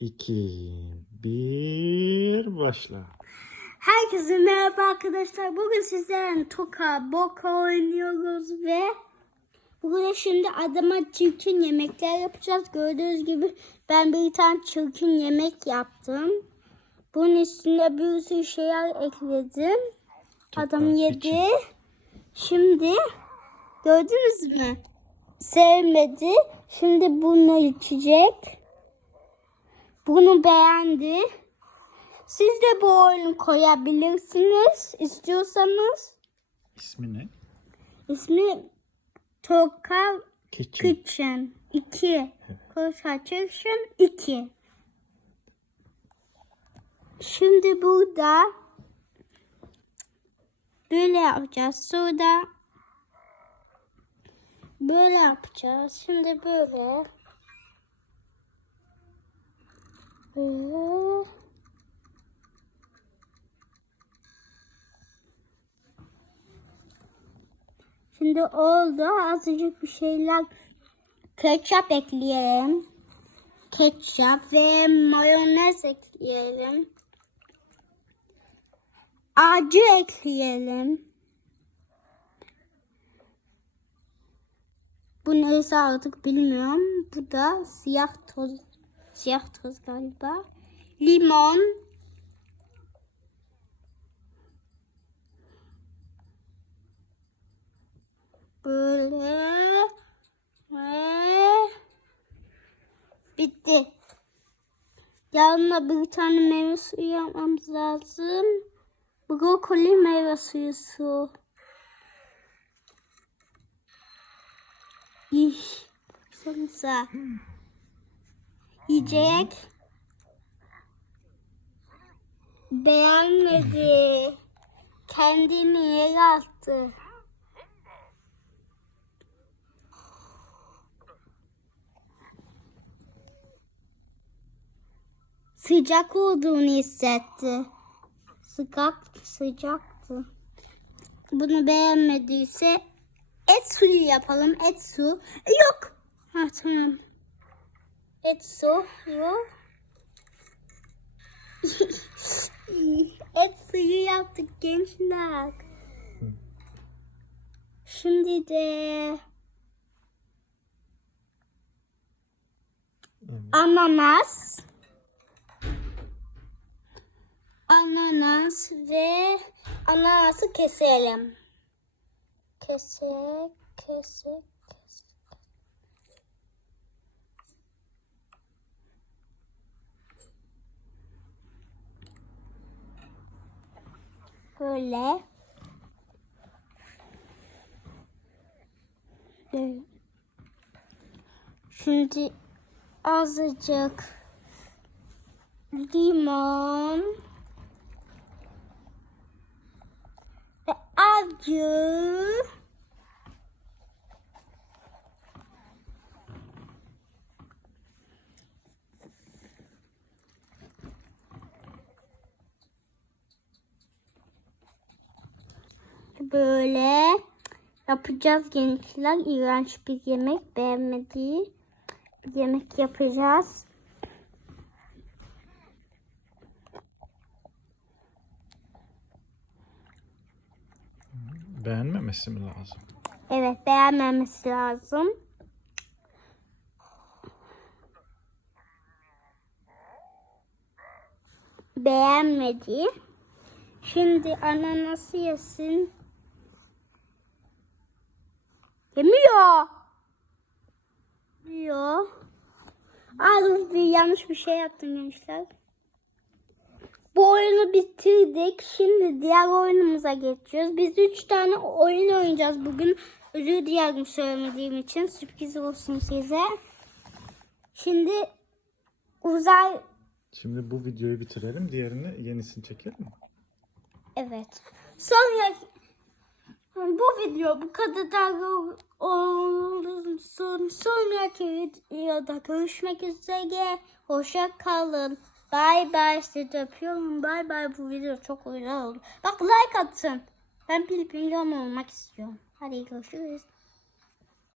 2, 1, başla. Herkese merhaba arkadaşlar. Bugün sizlerle Toka Boka oynuyoruz ve bugün şimdi adama çirkin yemekler yapacağız. Gördüğünüz gibi ben bir tane çirkin yemek yaptım. Bunun üstüne bir sürü şeyler ekledim. Adam yedi. Şimdi gördünüz mü? Sevmedi. Şimdi bunu içecek. Bunu beğendi. Siz de bu oyunu koyabilirsiniz istiyorsanız. İsmi ne? İsmi Toka Keçi. Kitchen 2. Toka Kitchen 2. Şimdi burada böyle yapacağız. Sonra böyle yapacağız. Şimdi böyle. Şimdi oldu. Azıcık bir şeyler ketçap ekleyelim. Ketçap ve mayonez ekleyelim. Acı ekleyelim. Bu neyse artık bilmiyorum. Bu da siyah toz. Siyah toz galiba. Limon. Böyle ve bitti. Yanına bir tane meyve suyu yapmamız lazım. Brokoli meyve suyu su. İş. Baksanıza. Yiyecek. Beğenmedi. Kendini yere attı. sıcak olduğunu hissetti. Sıcak, sıcaktı. Bunu beğenmediyse et suyu yapalım. Et su. Yok. Ha tamam. Et su yok. et suyu yaptık gençler. Şimdi de ananas. Ananas ve ananası keselim. Kesek, kesek, Böyle. Böyle. Şimdi azıcık limon ve acı böyle yapacağız gençler. İğrenç bir yemek beğenmediği bir yemek yapacağız. Beğenmemesi mi lazım? Evet beğenmemesi lazım. Beğenmedi. Şimdi ananası yesin. Yemiyor. Yemiyor. Aa, bir yanlış bir şey yaptım gençler. Bu oyunu bitirdik. Şimdi diğer oyunumuza geçiyoruz. Biz üç tane oyun oynayacağız bugün. Özür dilerim söylemediğim için. Sürpriz olsun size. Şimdi uzay... Şimdi bu videoyu bitirelim. Diğerini yenisini çekelim mi? Evet. Sonra bu video bu kadar olsun. Sonraki videoda görüşmek üzere. Hoşça kalın. Bay bay. Sizi öpüyorum. Bay bay. Bu video çok güzel oldu. Bak like atın. Ben bir milyon olmak istiyorum. Hadi görüşürüz.